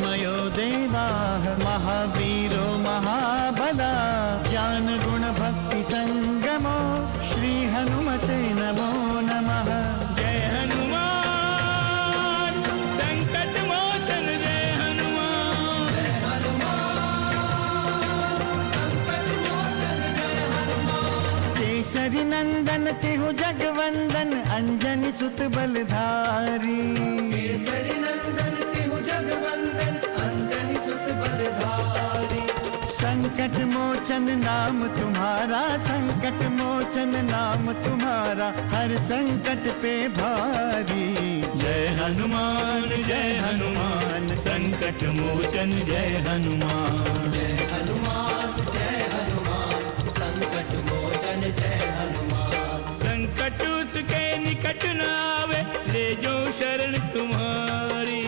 तेजोमयो देवाः महावीरो महाबला ज्ञान गुण भक्ति संगमो श्री हनुमते नमो नमः। जय हनुमान संकट मोचन जय हनुमान। जय हनुमान संकट मोचन जय हनुमान। केसरी नंदन तिहु जगवंदन अंजनी सुत बलधारी। केसरी नंदन तिहु जगवंदन अंजनी सुत बलधारी। संकट मोचन नाम तुम्हारा, संकट मोचन नाम तुम्हारा, हर संकट पे भारी। जय हनुमान संकट मोचन जय हनुमान। जय हनुमान संकट मोचन जय हनुमान। संकट उसके निकट न आवे ले जो शरण तुम्हारी।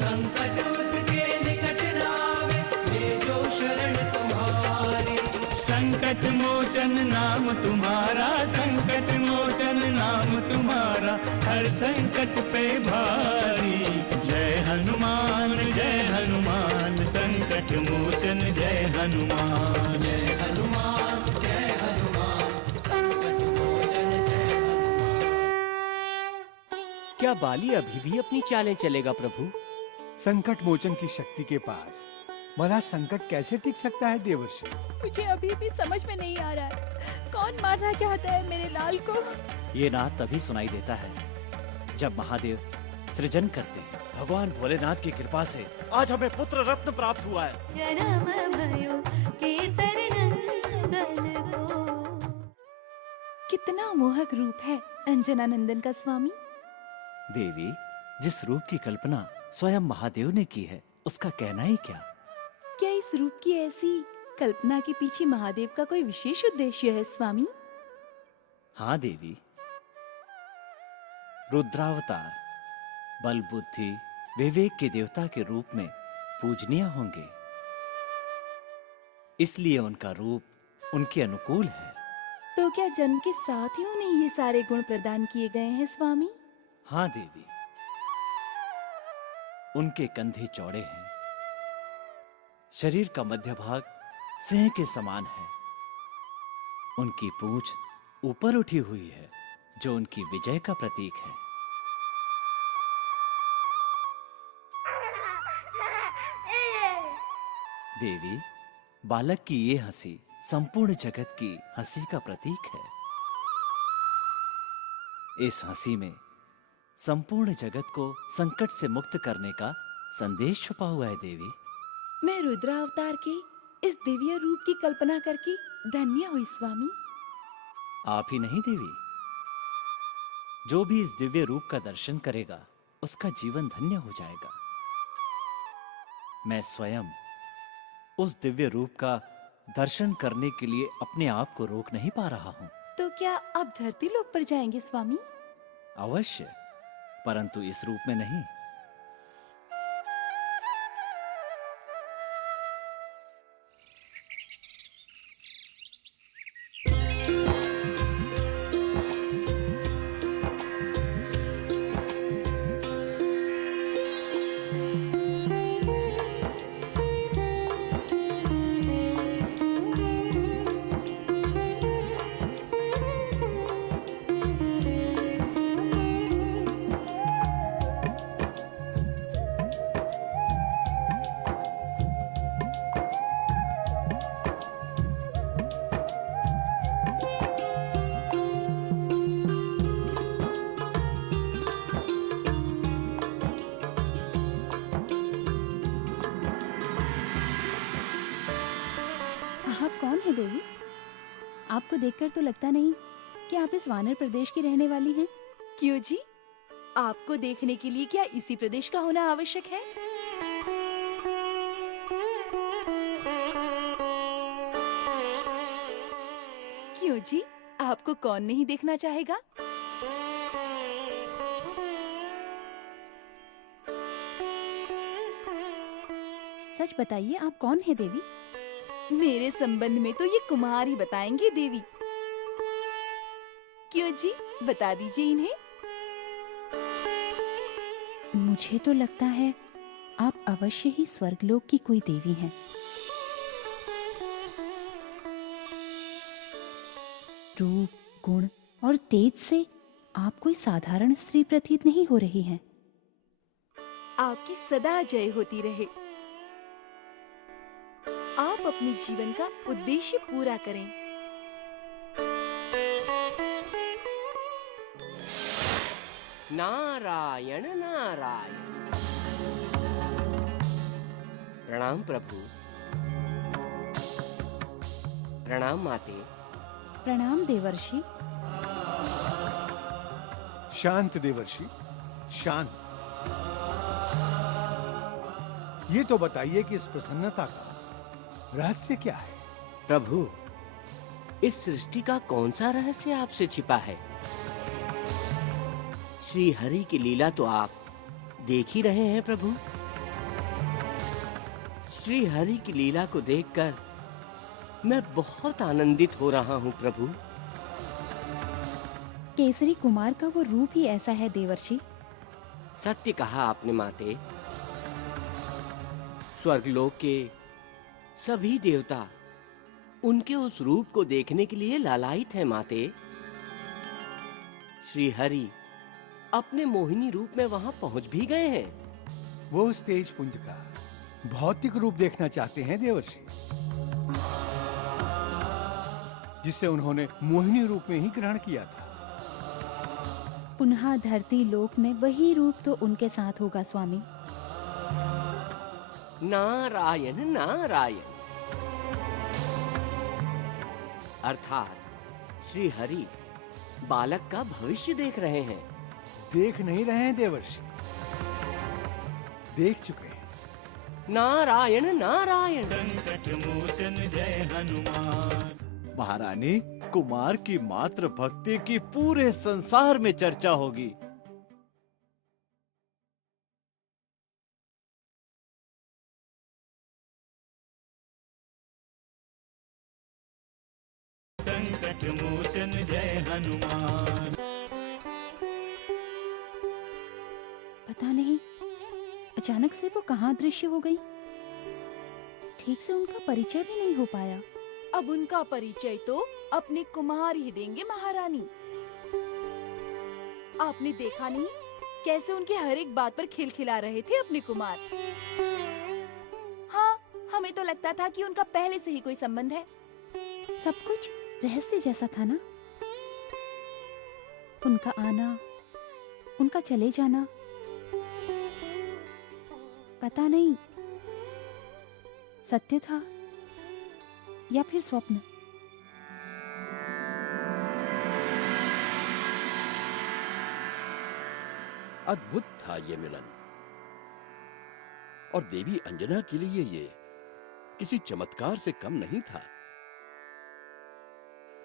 संकट उसके निकट न आवे ले जो शरण तुम्हारी। संकट मोचन नाम तुम्हारा, संकट मोचन नाम तुम्हारा, हर संकट पे भारी। जय हनुमान संकट मोचन जय हनुमान। जय हनुमान संकट मोचन जय हनुमान। क्या बाली अभी भी अपनी चालें चलेगा प्रभु? संकट मोचन की शक्ति के पास भला संकट कैसे टिक सकता है देवर्षि? मुझे अभी भी समझ में नहीं आ रहा है, कौन मारना चाहता है मेरे लाल को? ये नाद तभी सुनाई देता है जब महादेव सृजन करते हैं। भगवान भोलेनाथ की कृपा से आज हमें पुत्र रत्न प्राप्त हुआ है। जन्म भयो केसरी नंदन को। कितना मोहक रूप है अंजनानंदन का स्वामी। देवी, जिस रूप की कल्पना स्वयं महादेव ने की है उसका कहना ही क्या। क्या इस रूप की ऐसी कल्पना के पीछे महादेव का कोई विशेष उद्देश्य है स्वामी? हाँ देवी, रुद्रावतार बल बुद्धि विवेक के देवता के रूप में पूजनीय होंगे, इसलिए उनका रूप उनके अनुकूल है। तो क्या जन्म के साथ ही उन्हें ये सारे गुण प्रदान किए गए हैं स्वामी? हाँ देवी, उनके कंधे चौड़े हैं, शरीर का मध्य भाग सिंह के समान है, उनकी पूंछ ऊपर उठी हुई है जो उनकी विजय का प्रतीक है। देवी, बालक की ये हंसी संपूर्ण जगत की हंसी का प्रतीक है। इस हंसी में संपूर्ण जगत को संकट से मुक्त करने का संदेश छुपा हुआ है देवी। मैं रुद्रावतार के इस दिव्य रूप की कल्पना करके धन्य हुई स्वामी। आप ही नहीं देवी, जो भी इस दिव्य रूप का दर्शन करेगा उसका जीवन धन्य हो जाएगा। मैं स्वयं उस दिव्य रूप का दर्शन करने के लिए अपने आप को रोक नहीं पा रहा हूं। तो क्या आप धरती लोक पर जाएंगे स्वामी? अवश्य, परंतु इस रूप में नहीं। देवी, आपको देखकर तो लगता नहीं कि आप इस वानर प्रदेश की रहने वाली हैं। क्यों जी? आपको देखने के लिए क्या इसी प्रदेश का होना आवश्यक है? क्यों जी? आपको कौन नहीं देखना चाहेगा? सच बताइए, आप कौन है देवी? मेरे संबंध में तो ये कुमार ही बताएंगे देवी। क्यों जी, बता दीजिए इन्हें। मुझे तो लगता है आप अवश्य ही स्वर्गलोक की कोई देवी हैं। रूप, गुण और तेज से आप कोई साधारण स्त्री प्रतीत नहीं हो रही हैं। आपकी सदा जय होती रहे। आप अपने जीवन का उद्देश्य पूरा करें। नारायण नारायण। प्रणाम प्रभु। प्रणाम माते। प्रणाम देवर्षि। शांत देवर्षि, शांत। ये तो बताइए कि इस प्रसन्नता का रहस्य क्या है? प्रभु, इस सृष्टि का कौन सा रहस्य आपसे छिपा है? श्री हरि की लीला तो आप देख ही रहे हैं प्रभु। श्री हरि की लीला को देखकर मैं बहुत आनंदित हो रहा हूँ प्रभु। केसरी कुमार का वो रूप ही ऐसा है देवर्षि। सत्य कहा आपने माते। स्वर्गलोक के सभी देवता उनके उस रूप को देखने के लिए लालायित हैं माते। श्री हरि अपने मोहिनी रूप में वहां पहुंच भी गए हैं। वो उस तेज पुंज का भौतिक रूप देखना चाहते हैं देवर्षि, जिसे उन्होंने मोहिनी रूप में ही ग्रहण किया था। पुनः धरती लोक में वही रूप तो उनके साथ होगा स्वामी। नारायण नारायण। अर्थात श्री हरि बालक का भविष्य देख रहे हैं। देख नहीं रहे हैं देवर्षि, देख चुके हैं। नारायण नारायण। संकट मोचन जय हनुमान। महारानी, कुमार की मात्र भक्ति की पूरे संसार में चर्चा होगी। संकट मोचन जय हनुमान। पता नहीं अचानक से वो कहाँ दृश्य हो गई। ठीक से उनका परिचय भी नहीं हो पाया। अब उनका परिचय तो अपने कुमार ही देंगे महारानी। आपने देखा नहीं कैसे उनके हर एक बात पर खिलखिला रहे थे अपने कुमार। हाँ, हमें तो लगता था कि उनका पहले से ही कोई संबंध है। सब कुछ रहस्य जैसा था ना। उनका आना, उनका चले जाना, पता नहीं सत्य था या फिर स्वप्न। अद्भुत था ये मिलन, और देवी अंजना के लिए ये किसी चमत्कार से कम नहीं था।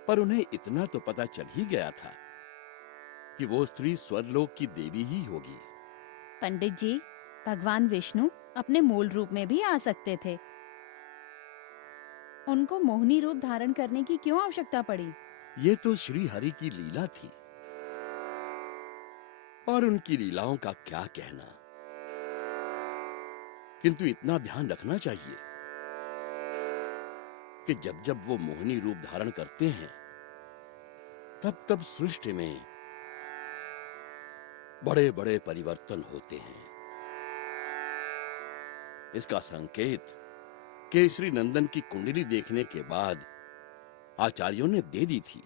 पर उन्हें इतना तो पता चल ही गया था कि वो स्त्री स्वर्गलोक की देवी ही होगी। पंडित जी, भगवान विष्णु अपने मूल रूप में भी आ सकते थे। उनको मोहिनी रूप धारण करने की क्यों आवश्यकता पड़ी? ये तो श्री हरि की लीला थी, और उनकी लीलाओं का क्या कहना। किंतु इतना ध्यान रखना चाहिए कि जब जब वो मोहिनी रूप धारण करते हैं, तब तब सृष्टि में बड़े बड़े परिवर्तन होते हैं। इसका संकेत केसरी नंदन की कुंडली देखने के बाद आचार्यों ने दे दी थी।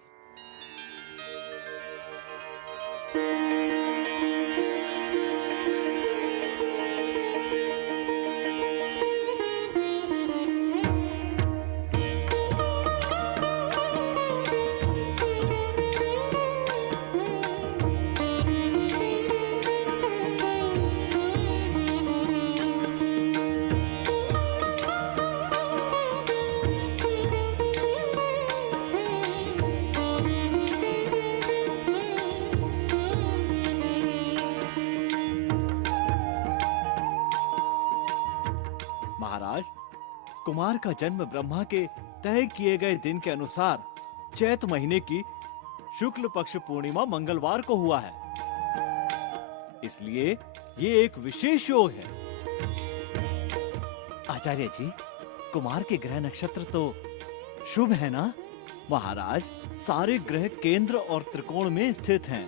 महाराज, कुमार का जन्म ब्रह्मा के तय किए गए दिन के अनुसार चैत महीने की शुक्ल पक्ष पूर्णिमा मंगलवार को हुआ है। इसलिए ये एक विशेष योग है। आचार्य जी, कुमार के ग्रह नक्षत्र तो शुभ है ना? महाराज, सारे ग्रह केंद्र और त्रिकोण में स्थित हैं।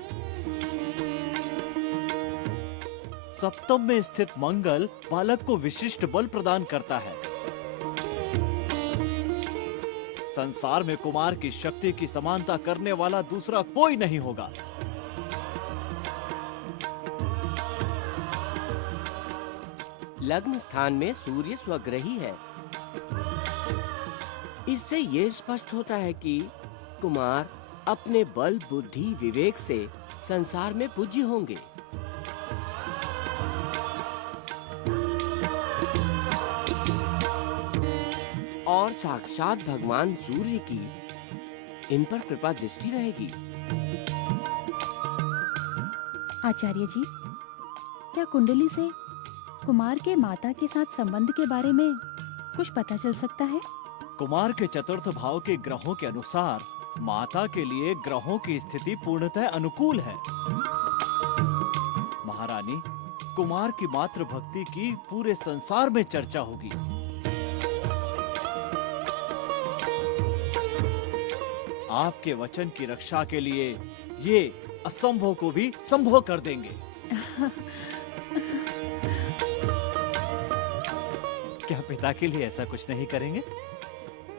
सप्तम में स्थित मंगल बालक को विशिष्ट बल प्रदान करता है। संसार में कुमार की शक्ति की समानता करने वाला दूसरा कोई नहीं होगा। लग्न स्थान में सूर्य स्वग्रही है। इससे ये स्पष्ट होता है कि कुमार अपने बल, बुद्धि, विवेक से संसार में पूज्य होंगे। और साक्षात भगवान सूर्य की इन पर कृपा दृष्टि रहेगी। आचार्य जी, क्या कुंडली से कुमार के माता के साथ संबंध के बारे में कुछ पता चल सकता है? कुमार के चतुर्थ भाव के ग्रहों के अनुसार माता के लिए ग्रहों की स्थिति पूर्णतः अनुकूल है। महारानी, कुमार की मातृ भक्ति की पूरे संसार में चर्चा होगी। आपके वचन की रक्षा के लिए ये असंभव को भी संभव कर देंगे। क्या पिता के लिए ऐसा कुछ नहीं करेंगे?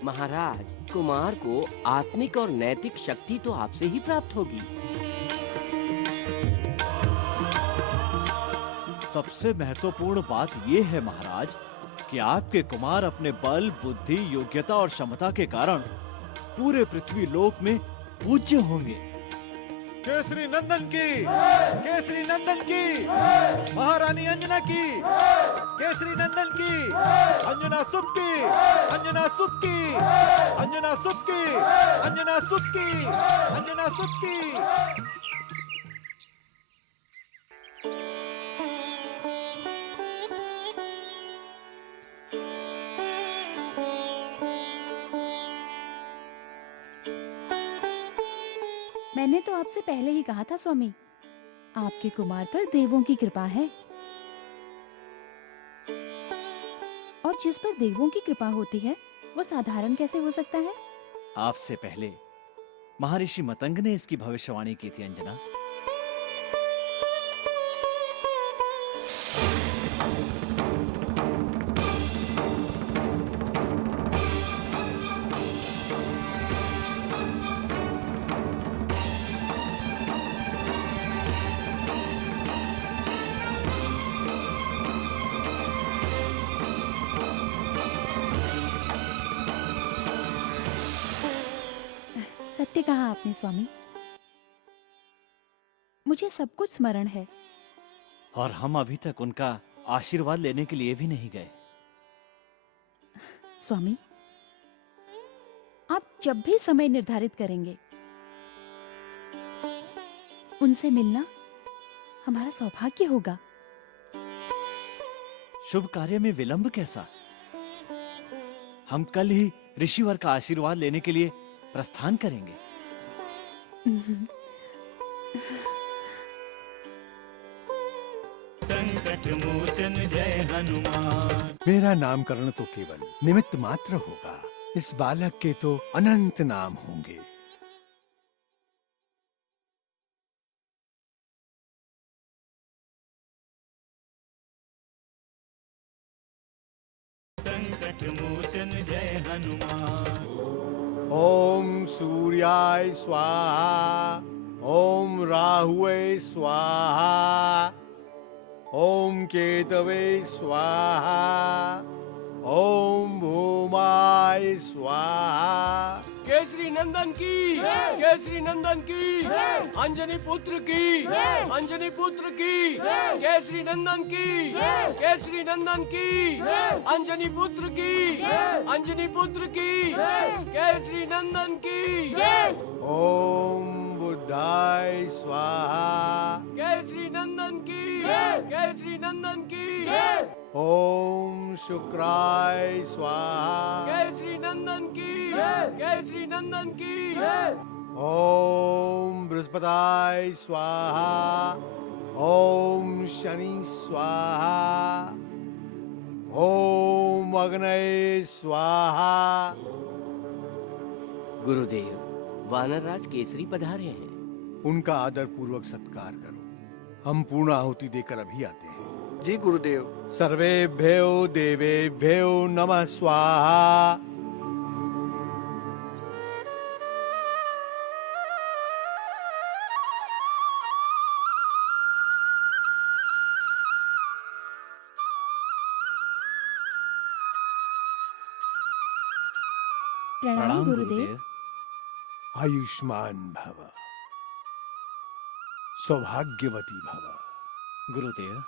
महाराज, कुमार को आत्मिक और नैतिक शक्ति तो आपसे ही प्राप्त होगी। सबसे महत्वपूर्ण बात ये है महाराज कि आपके कुमार अपने बल, बुद्धि, योग्यता और क्षमता के कारण पूरे पृथ्वी लोक में पूज्य होंगे। केसरी नंदन की, केसरी नंदन की, महारानी अंजना की, केसरी नंदन की, अंजना सुत की, अंजना सुत की, अंजना सुत की, अंजना सुत की, अंजना सुत की। मैंने तो आपसे पहले ही कहा था स्वामी, आपके कुमार पर देवों की कृपा है। और जिस पर देवों की कृपा होती है वो साधारण कैसे हो सकता है? आपसे पहले महर्षि मतंग ने इसकी भविष्यवाणी की थी अंजना। सत्य कहा आपने स्वामी, मुझे सब कुछ स्मरण है। और हम अभी तक उनका आशीर्वाद लेने के लिए भी नहीं गए। स्वामी, आप जब भी समय निर्धारित करेंगे उनसे मिलना हमारा सौभाग्य होगा। शुभ कार्य में विलंब कैसा? हम कल ही ऋषिवर का आशीर्वाद लेने के लिए प्रस्थान करेंगे। संकट मोचन जय हनुमान। मेरा नामकरण तो केवल निमित्त मात्र होगा, इस बालक के तो अनंत नाम होंगे। संकट मोचन जय हनुमान। ओम सूर्याय स्वाहा, ओम राहुवे स्वाहा, ओम केतवे स्वाहा, ओम भूमाय स्वाहा। केसरी नंदन की, केसरी नंदन की, अंजनी पुत्र की, अंजनी पुत्र की, केसरी नंदन की, केसरी नंदन की, अंजनी पुत्र की, अंजनी पुत्र की, केसरी नंदन की। ओम बुद्धाय स्वाहा, केसरी नंदन की, केसरी नंदन की, ओम शुक्राय स्वाहा, केसरी नंदन की, केसरी नंदन की। ओम बृहस्पताय स्वाहा, ओम शनि स्वाहा, ओम अग्नये स्वाहा। गुरुदेव, वानरराज केसरी पधारे हैं। उनका आदर पूर्वक सत्कार करो। हम पूर्ण आहुति देकर अभी आते हैं। जी गुरुदेव। सर्वेभ्यो देवेभ्यो नमः स्वाहा। प्रणाम गुरुदेव। आयुष्मान भव, सौभाग्यवती भव। गुरुदेव,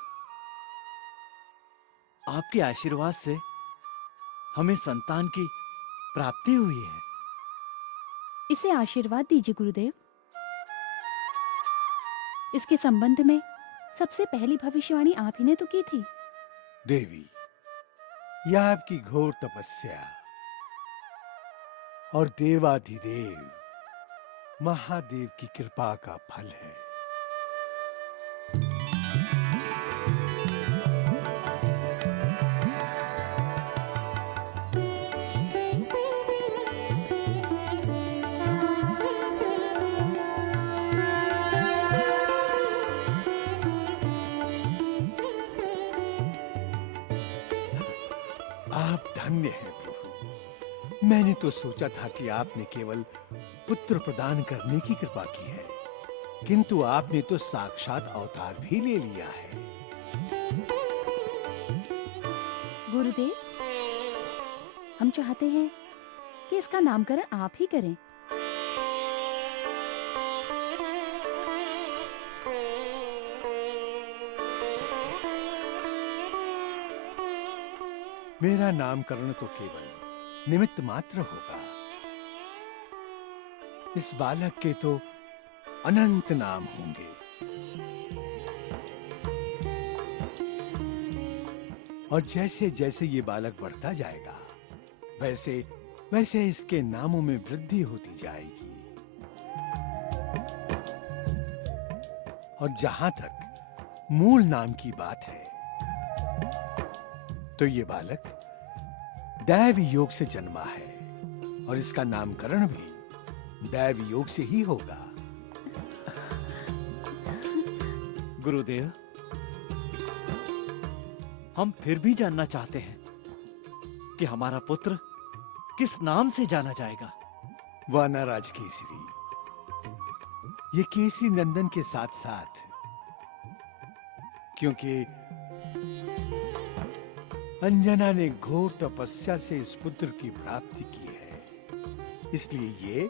आपके आशीर्वाद से हमें संतान की प्राप्ति हुई है। इसे आशीर्वाद दीजिए गुरुदेव। इसके संबंध में सबसे पहली भविष्यवाणी आप ही ने तो की थी। देवी, यह आपकी घोर तपस्या और देवाधिदेव महादेव की कृपा का फल है। आप धन्य हैं प्रभु। मैंने तो सोचा था कि आपने केवल पुत्र प्रदान करने की कृपा की है, किंतु आपने तो साक्षात अवतार भी ले लिया है। गुरुदेव, हम चाहते हैं कि इसका नामकरण आप ही करें। मेरा नामकरण तो केवल निमित्त मात्र होगा। इस बालक के तो अनंत नाम होंगे। और जैसे जैसे ये बालक बढ़ता जाएगा, वैसे वैसे इसके नामों में वृद्धि होती जाएगी। और जहां तक मूल नाम की बात है, तो ये बालक दैव योग से जन्मा है और इसका नामकरण भी दैव योग से ही होगा। गुरुदेव, हम फिर भी जानना चाहते हैं कि हमारा पुत्र किस नाम से जाना जाएगा। वानरराज केसरी। ये केसरी नंदन के साथ साथ, क्योंकि अंजना ने घोर तपस्या से इस पुत्र की प्राप्ति की है, इसलिए ये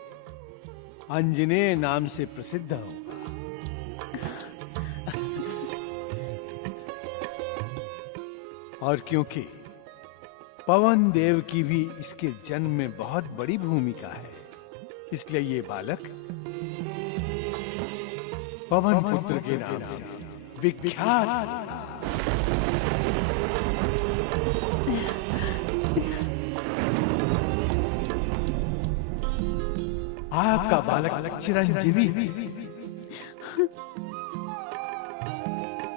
अंजनेय नाम से प्रसिद्ध होगा। और क्योंकि पवन देव की भी इसके जन्म में बहुत बड़ी भूमिका है, इसलिए ये बालक पवन पुत्र के नाम से विख्यात। आपका बालक चिरंजीवी,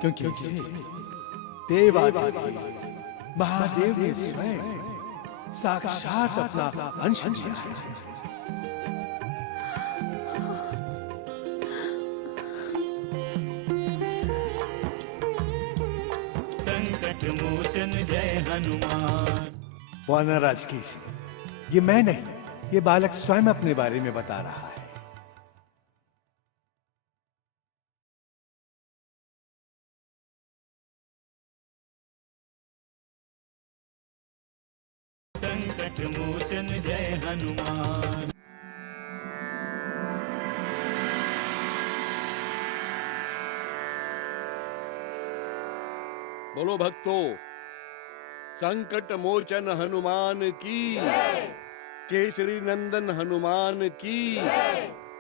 क्योंकि इसे देवादिदेव महादेव ने स्वयं साक्षात अपना अंश दिया है। संकट मोचन जय हनुमान। वानरराज केसरी, ये मैं नहीं, ये बालक स्वयं अपने बारे में बता रहा है। संकट मोचन जय हनुमान। बोलो भक्तों, संकट मोचन हनुमान की, केसरी नंदन हनुमान की,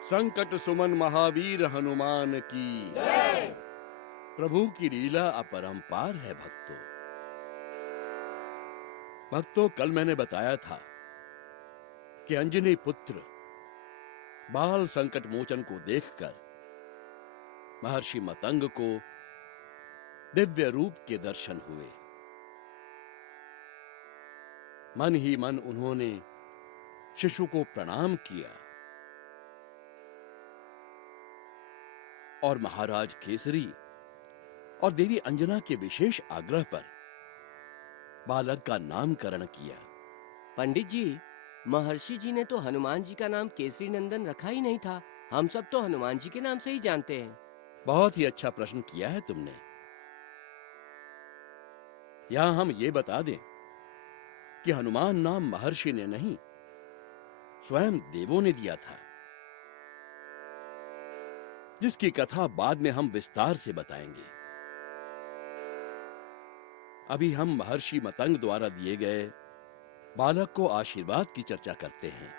संकट सुमन महावीर हनुमान की। प्रभु की लीला अपरंपार है भक्तों। भक्तों, कल मैंने बताया था कि अंजनी पुत्र बाल संकट मोचन को देखकर महर्षि मतंग को दिव्य रूप के दर्शन हुए। मन ही मन उन्होंने शिशु को प्रणाम किया और महाराज केसरी और देवी अंजना के विशेष आग्रह पर बालक का नामकरण किया। पंडित जी, महर्षि जी ने तो हनुमान जी का नाम केसरी नंदन रखा ही नहीं था। हम सब तो हनुमान जी के नाम से ही जानते हैं। बहुत ही अच्छा प्रश्न किया है तुमने। यहां हम ये बता दें कि हनुमान नाम महर्षि ने नहीं, स्वयं देवों ने दिया था, जिसकी कथा बाद में हम विस्तार से बताएंगे। अभी हम महर्षि मतंग द्वारा दिए गए बालक को आशीर्वाद की चर्चा करते हैं।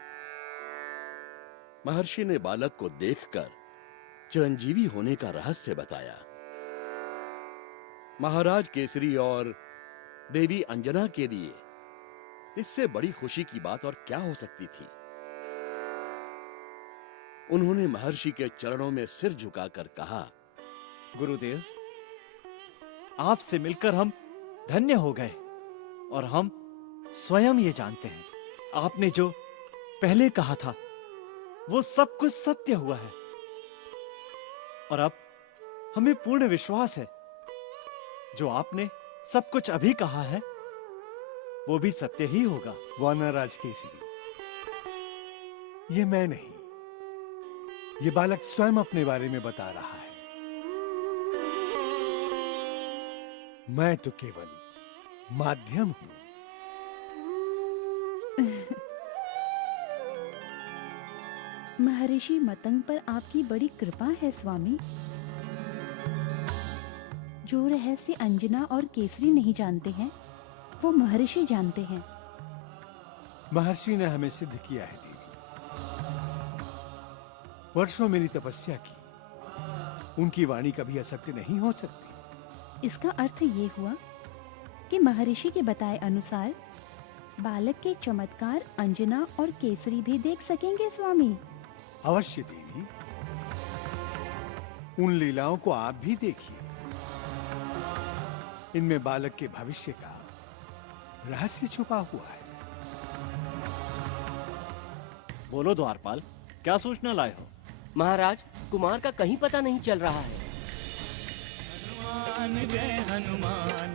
महर्षि ने बालक को देखकर चिरंजीवी होने का रहस्य बताया। महाराज केसरी और देवी अंजना के लिए इससे बड़ी खुशी की बात और क्या हो सकती थी। उन्होंने महर्षि के चरणों में सिर झुकाकर कहा, गुरुदेव, आपसे मिलकर हम धन्य हो गए और हम स्वयं ये जानते हैं, आपने जो पहले कहा था वो सब कुछ सत्य हुआ है और अब हमें पूर्ण विश्वास है जो आपने सब कुछ अभी कहा है वो भी सत्य ही होगा। वानरराज केसरी, ये मैं नहीं, ये बालक स्वयं अपने बारे में बता रहा है। मैं तो केवल माध्यम हूं। महर्षि मतंग पर आपकी बड़ी कृपा है स्वामी। जो रहस्य अंजना और केसरी नहीं जानते हैं वो महर्षि जानते हैं। महर्षि ने हमें सिद्ध किया है देवी। वर्षों मेरी तपस्या की, उनकी वाणी कभी असत्य नहीं हो सकती। इसका अर्थ ये हुआ कि महर्षि के बताए अनुसार बालक के चमत्कार अंजना और केसरी भी देख सकेंगे स्वामी। अवश्य देवी, उन लीलाओं को आप भी देखिए। इनमें बालक के भविष्य का रहस्य छुपा हुआ है। बोलो द्वारपाल, क्या सूचना लाए हो? महाराज, कुमार का कहीं पता नहीं चल रहा है। हनुमान जय हनुमान।